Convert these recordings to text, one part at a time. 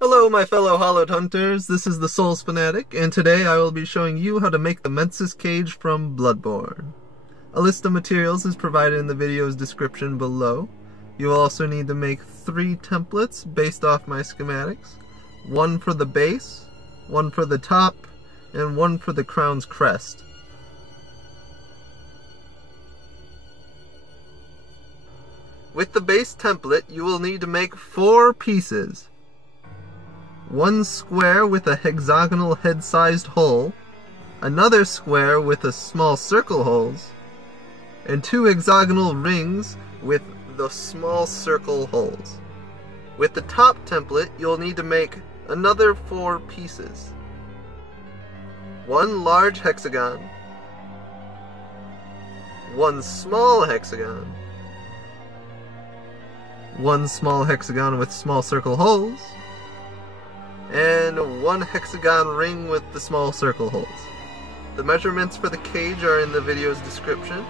Hello my fellow hollowed hunters, this is the Souls Fanatic, and today I will be showing you how to make the Mensis Cage from Bloodborne. A list of materials is provided in the video's description below. You will also need to make 3 templates based off my schematics. 1 for the base, 1 for the top, and 1 for the crown's crest. With the base template, you will need to make 4 pieces. 1 square with a hexagonal head-sized hole, another square with a small circle holes, and 2 hexagonal rings with the small circle holes. With the top template, you'll need to make another 4 pieces. 1 large hexagon, 1 small hexagon, 1 small hexagon with small circle holes, and 1 hexagon ring with the small circle holes. The measurements for the cage are in the video's description.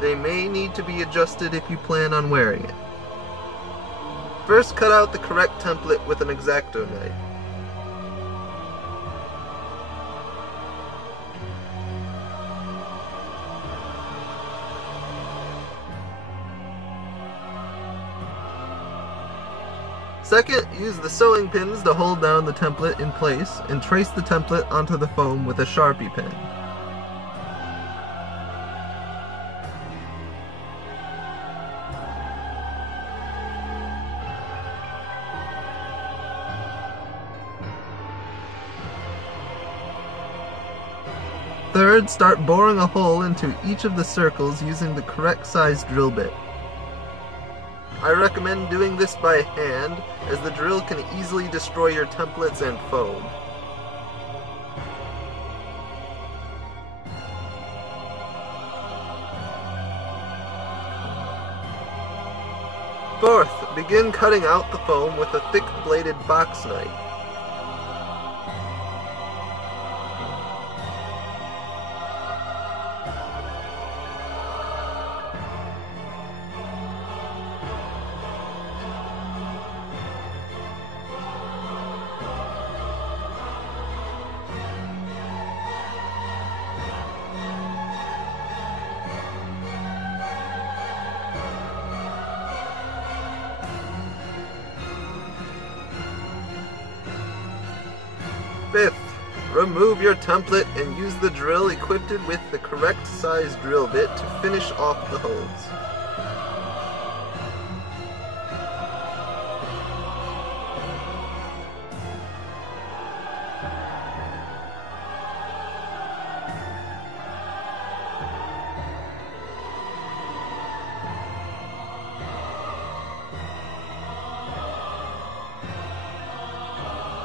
They may need to be adjusted if you plan on wearing it. First, cut out the correct template with an X-Acto knife. Second, use the sewing pins to hold down the template in place and trace the template onto the foam with a Sharpie pen. Third, start boring a hole into each of the circles using the correct size drill bit. I recommend doing this by hand, as the drill can easily destroy your templates and foam. Fourth, begin cutting out the foam with a thick-bladed box knife. Fifth, remove your template and use the drill equipped with the correct size drill bit to finish off the holes.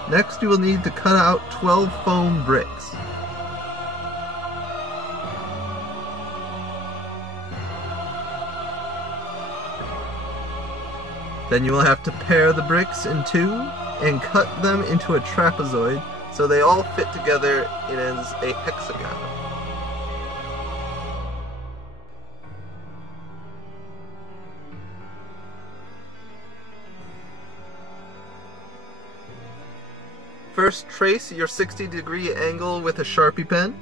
Next, you will need to cut out 12 foam bricks. Then you will have to pair the bricks in 2 and cut them into a trapezoid so they all fit together as a hexagon. First, trace your 60-degree angle with a Sharpie pen.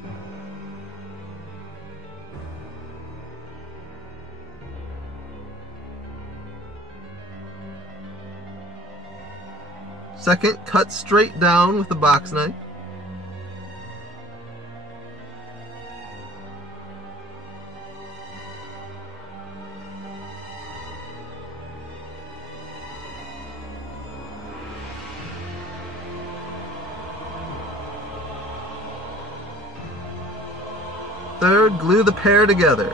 Second, cut straight down with a box knife. Third, glue the pair together.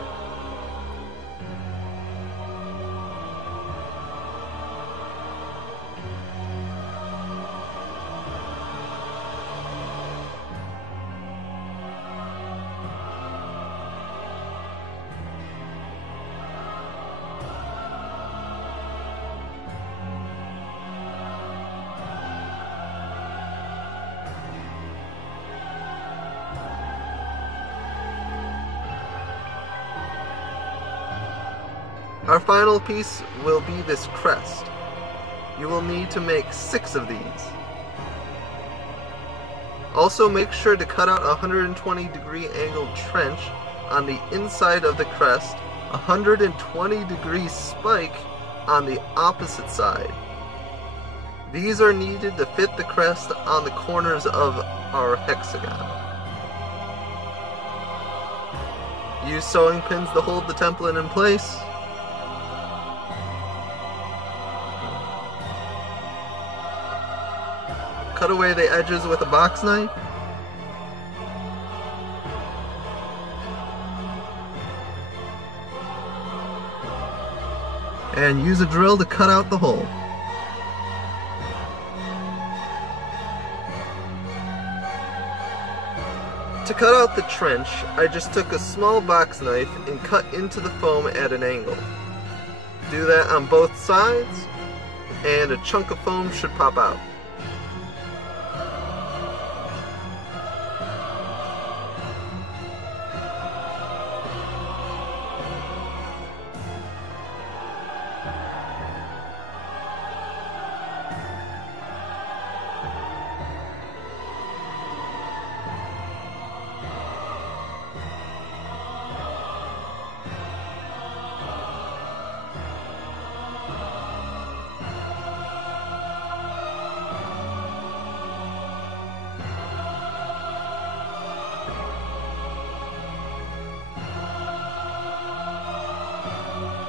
Our final piece will be this crest. You will need to make 6 of these. Also make sure to cut out a 120-degree angled trench on the inside of the crest, a 120-degree spike on the opposite side. These are needed to fit the crest on the corners of our hexagon. Use sewing pins to hold the template in place. Cut away the edges with a box knife. And use a drill to cut out the hole. To cut out the trench, I just took a small box knife and cut into the foam at an angle. Do that on both sides, and a chunk of foam should pop out.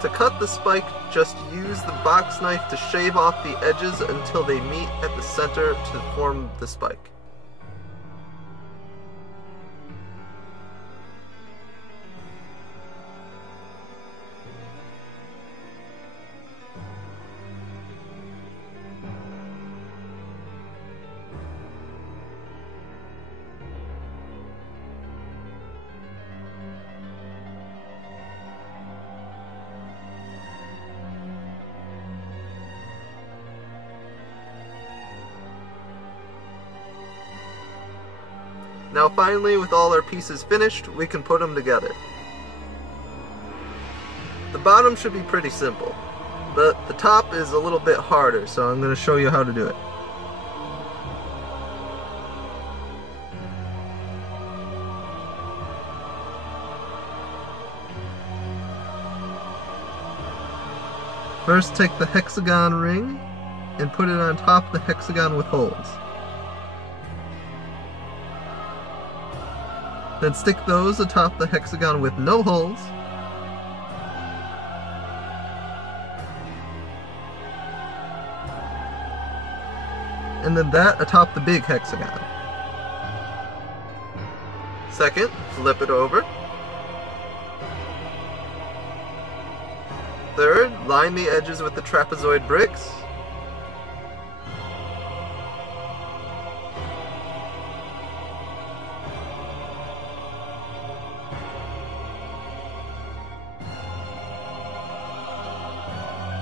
To cut the spike, just use the box knife to shave off the edges until they meet at the center to form the spike. Now finally, with all our pieces finished, we can put them together. The bottom should be pretty simple, but the top is a little bit harder, so I'm going to show you how to do it. First, take the hexagon ring and put it on top of the hexagon with holes. Then stick those atop the hexagon with no holes. And then that atop the big hexagon. Second, flip it over. Third, line the edges with the trapezoid bricks.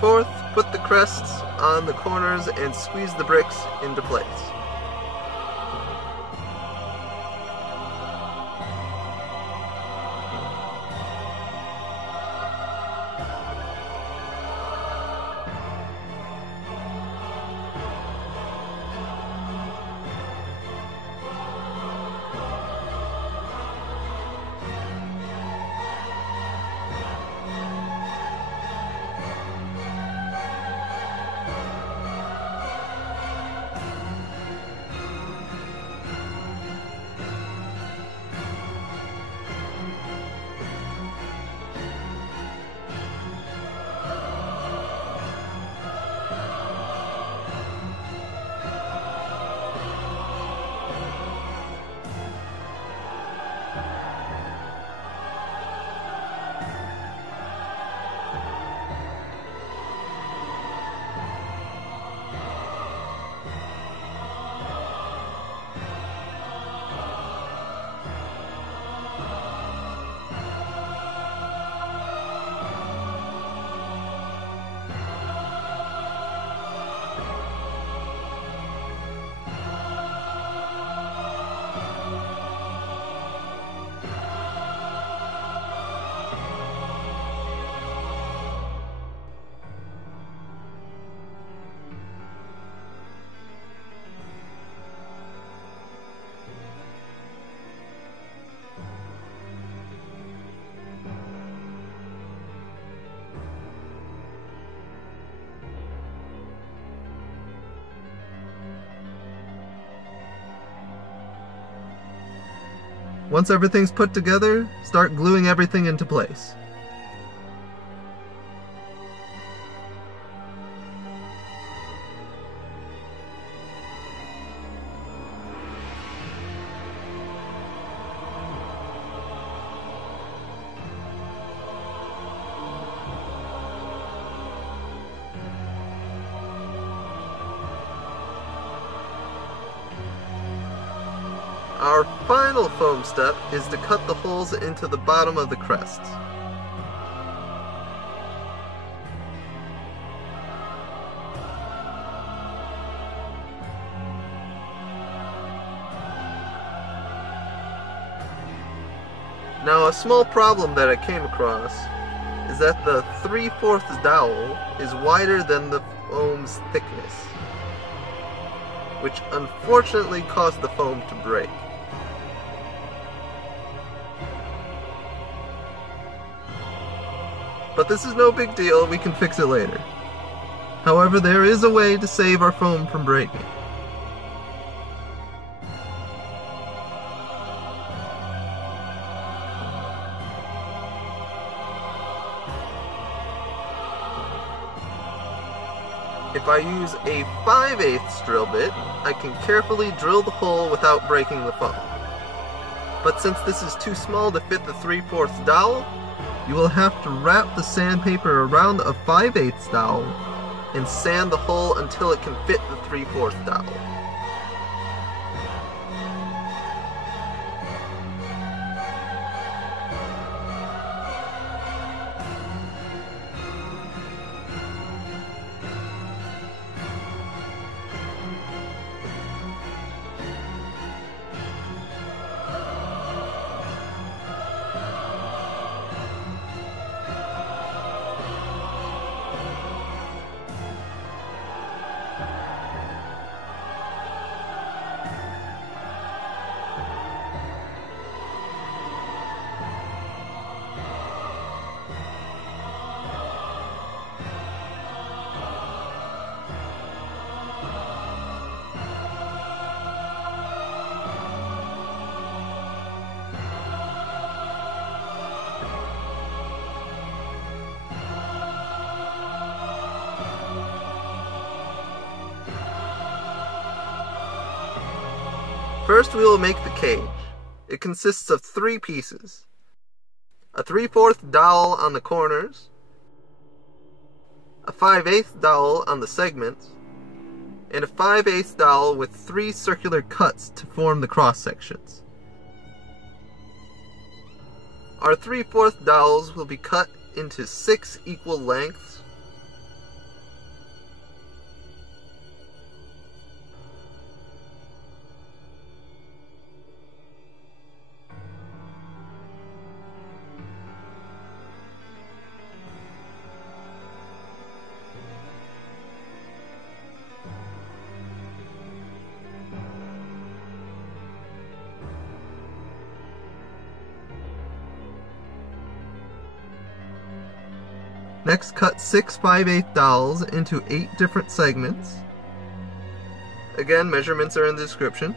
Fourth, put the crests on the corners and squeeze the bricks into place. Once everything's put together, start gluing everything into place. Our final foam step is to cut the holes into the bottom of the crests. Now, a small problem that I came across is that the 3/4 dowel is wider than the foam's thickness, which unfortunately caused the foam to break. But this is no big deal, we can fix it later. However, there is a way to save our foam from breaking. If I use a 5/8 drill bit, I can carefully drill the hole without breaking the foam. But since this is too small to fit the 3/4 dowel, you will have to wrap the sandpaper around a 5/8 dowel and sand the hole until it can fit the 3/4 dowel. First, we will make the cage. It consists of 3 pieces: a 3/4 dowel on the corners, a 5/8 dowel on the segments, and a 5/8 dowel with 3 circular cuts to form the cross sections. Our 3/4 dowels will be cut into 6 equal lengths. Next, cut 6 5/8 dowels into 8 different segments. Again, measurements are in the description.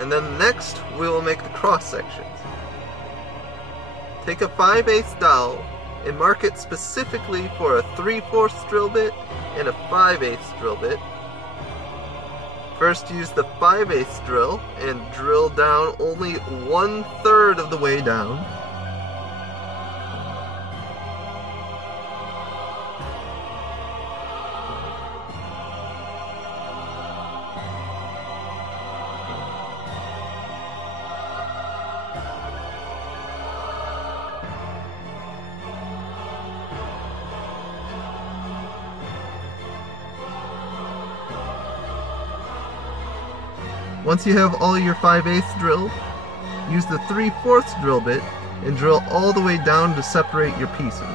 And then next, we will make the cross sections. Take a 5/8 dowel and mark it specifically for a 3/4 drill bit and a 5/8 drill bit. First, use the 5/8 drill and drill down only 1/3 of the way down. Once you have all your 5/8 drilled, use the 3/4 drill bit and drill all the way down to separate your pieces.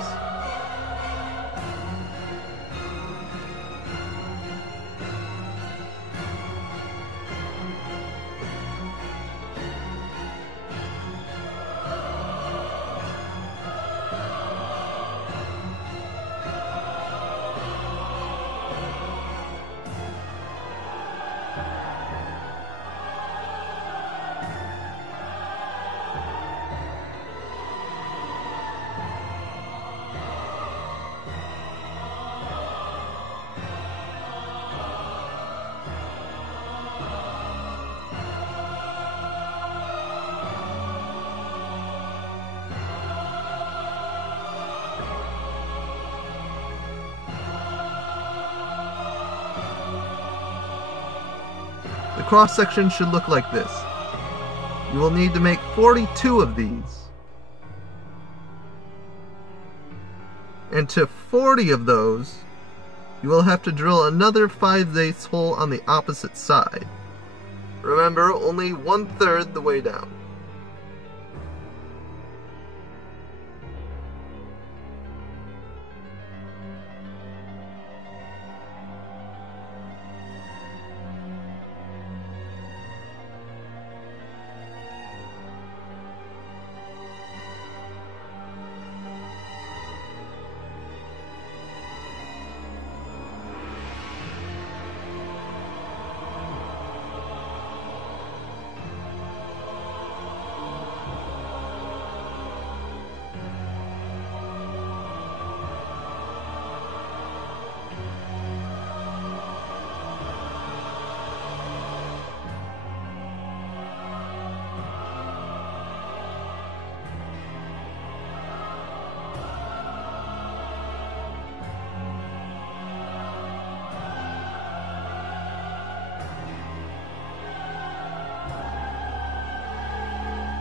The cross section should look like this. You will need to make 42 of these. And to 40 of those, you will have to drill another 5/8 hole on the opposite side. Remember, only 1/3 the way down.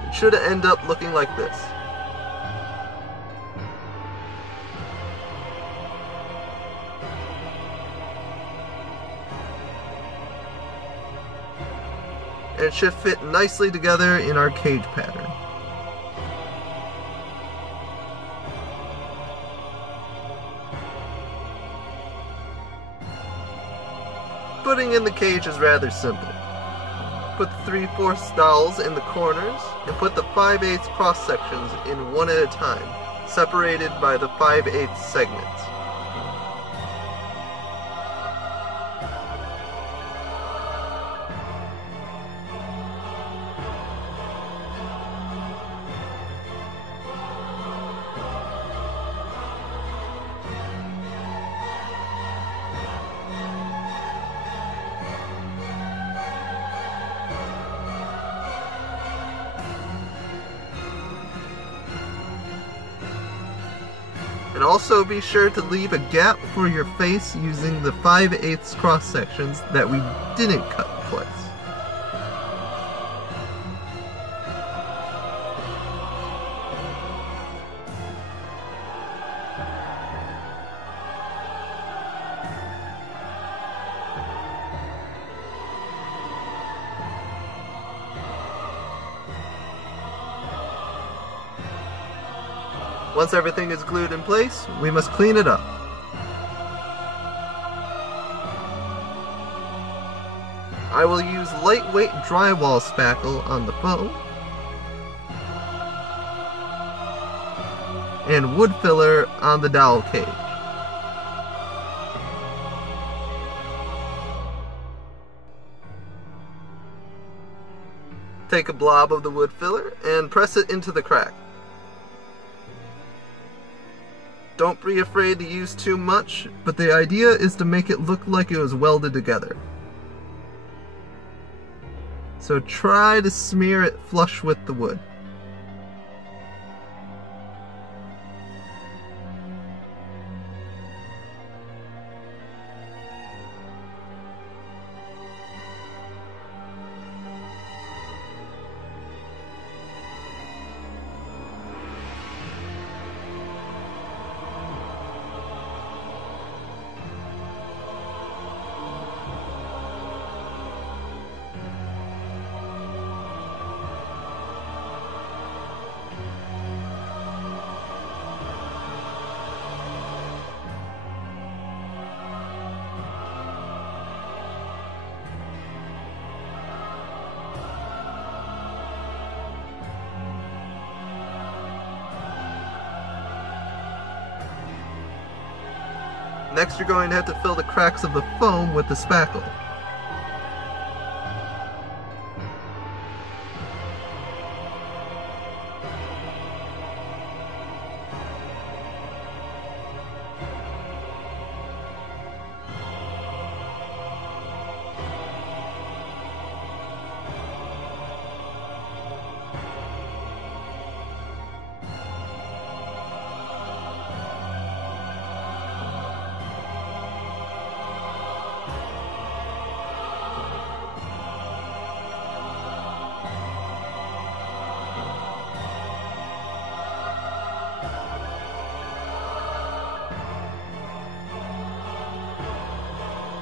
It should end up looking like this. And it should fit nicely together in our cage pattern. Putting in the cage is rather simple. Put the 3/4 dowels in the corners and put the 5/8 cross sections in one at a time, separated by the 5/8 segments. And also be sure to leave a gap for your face using the 5/8 cross sections that we didn't cut in place. Once everything is glued in place, we must clean it up. I will use lightweight drywall spackle on the foam and wood filler on the dowel cage. Take a blob of the wood filler and press it into the crack. Don't be afraid to use too much, but the idea is to make it look like it was welded together. So try to smear it flush with the wood. Next, you're going to have to fill the cracks of the foam with the spackle.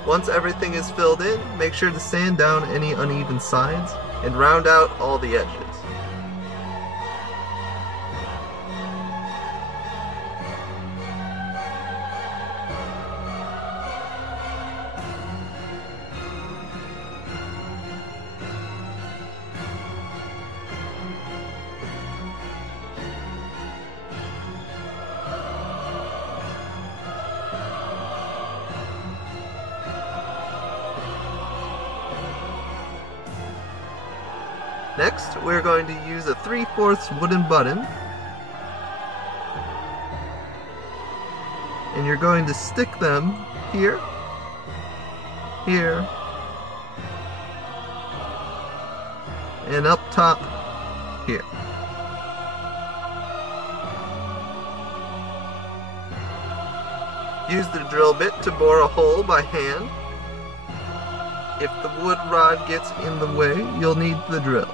Once everything is filled in, make sure to sand down any uneven sides and round out all the edges. Next, we're going to use a 3/4 wooden button, and you're going to stick them here, here, and up top here. Use the drill bit to bore a hole by hand. If the wood rod gets in the way, you'll need the drill.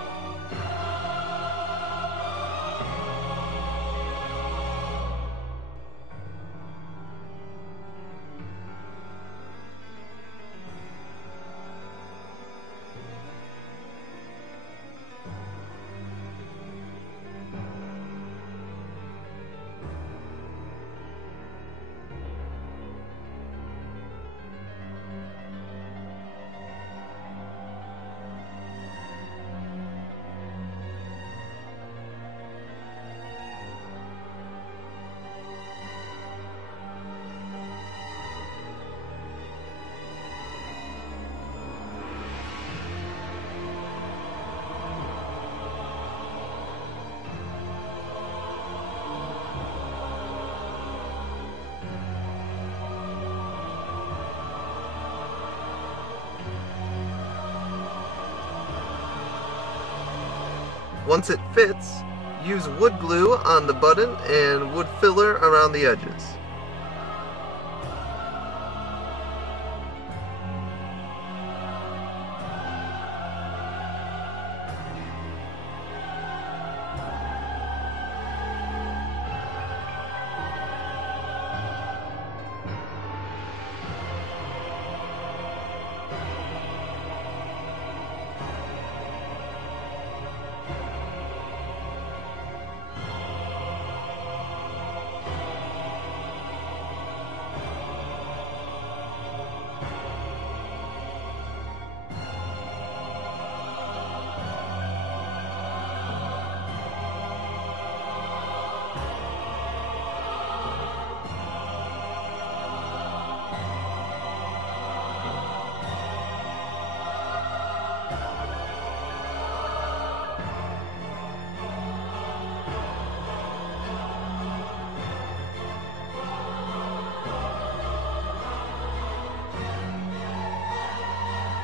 Once it fits, use wood glue on the button and wood filler around the edges.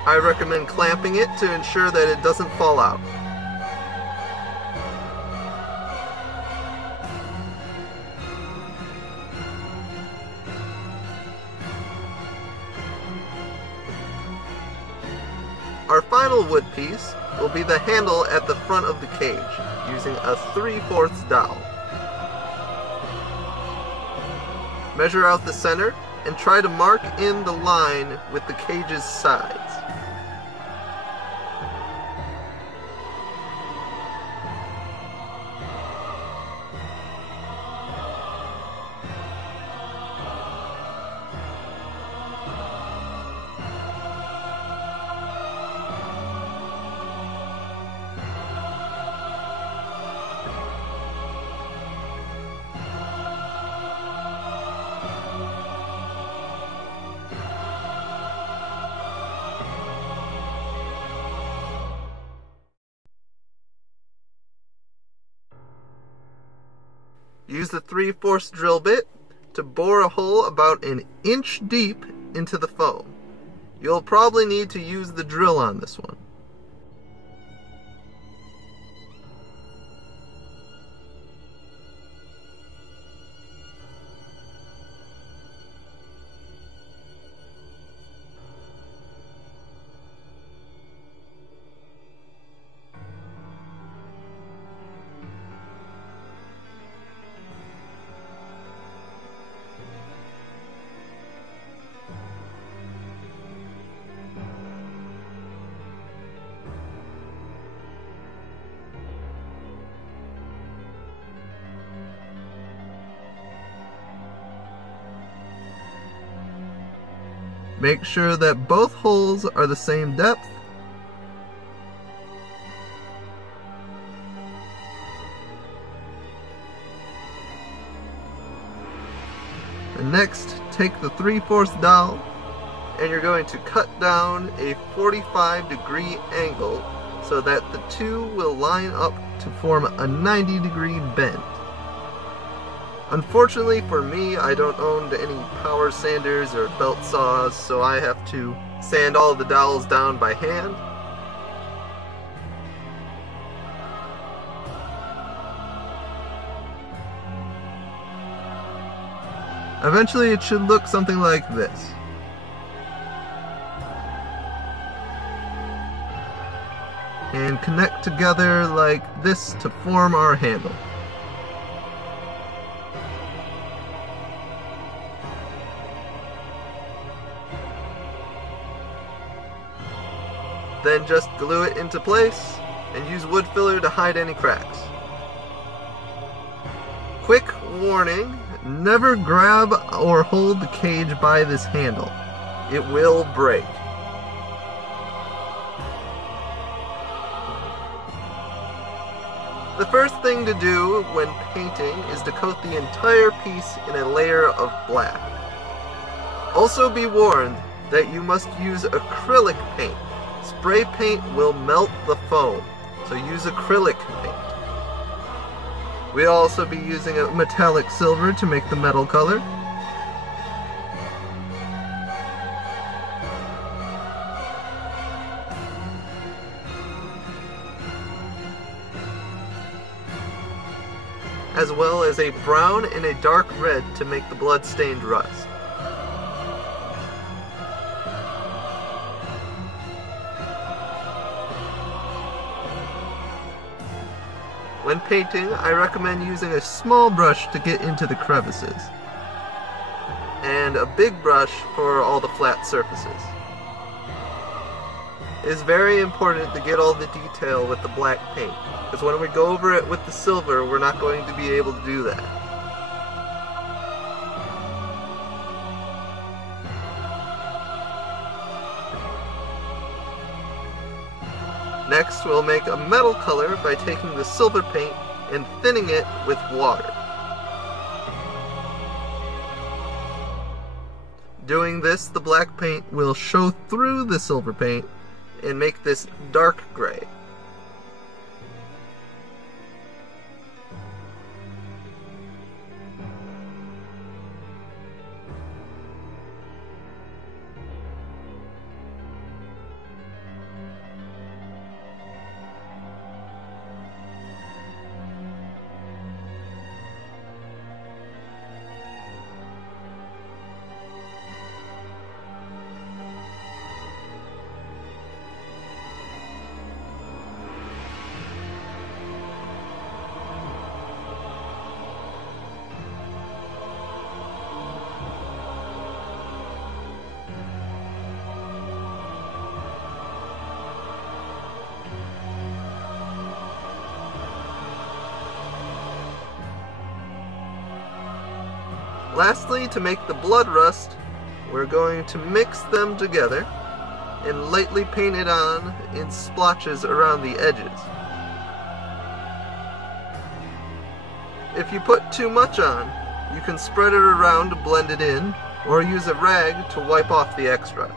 I recommend clamping it to ensure that it doesn't fall out. Our final wood piece will be the handle at the front of the cage, using a 3/4 dowel. Measure out the center and try to mark in the line with the cage's sides. Use the 3/4 drill bit to bore a hole about an inch deep into the foam. You'll probably need to use the drill on this one. Make sure that both holes are the same depth. And next, take the 3/4 dowel and you're going to cut down a 45-degree angle so that the two will line up to form a 90-degree bend. Unfortunately for me, I don't own any power sanders or belt saws, so I have to sand all the dowels down by hand. Eventually it should look something like this. And connect together like this to form our handle. Then just glue it into place and use wood filler to hide any cracks. Quick warning, never grab or hold the cage by this handle. It will break. The first thing to do when painting is to coat the entire piece in a layer of black. Also be warned that you must use acrylic paint. Spray paint will melt the foam, so use acrylic paint. We'll also be using a metallic silver to make the metal color. As well as a brown and a dark red to make the blood-stained rust. When painting, I recommend using a small brush to get into the crevices, and a big brush for all the flat surfaces. It is very important to get all the detail with the black paint, because when we go over it with the silver, we're not going to be able to do that. Next, we'll make a metal color by taking the silver paint and thinning it with water. Doing this, the black paint will show through the silver paint and make this dark gray. Lastly, to make the blood rust, we're going to mix them together and lightly paint it on in splotches around the edges. If you put too much on, you can spread it around to blend it in, or use a rag to wipe off the extra.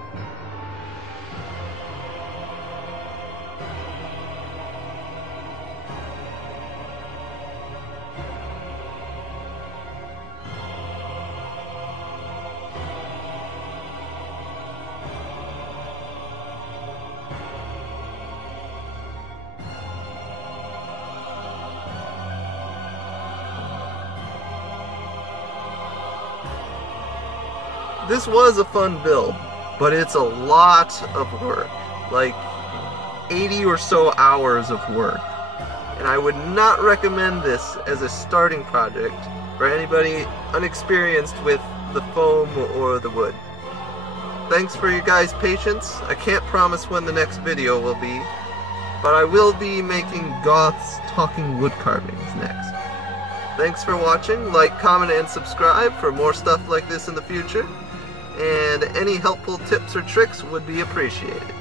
this was a fun build, but it's a lot of work, like 80 or so hours of work. And I would not recommend this as a starting project for anybody unexperienced with the foam or the wood. Thanks for your guys' patience. I can't promise when the next video will be, but I will be making Goth's talking wood carvings next. Thanks for watching. Like, comment, and subscribe for more stuff like this in the future. And any helpful tips or tricks would be appreciated.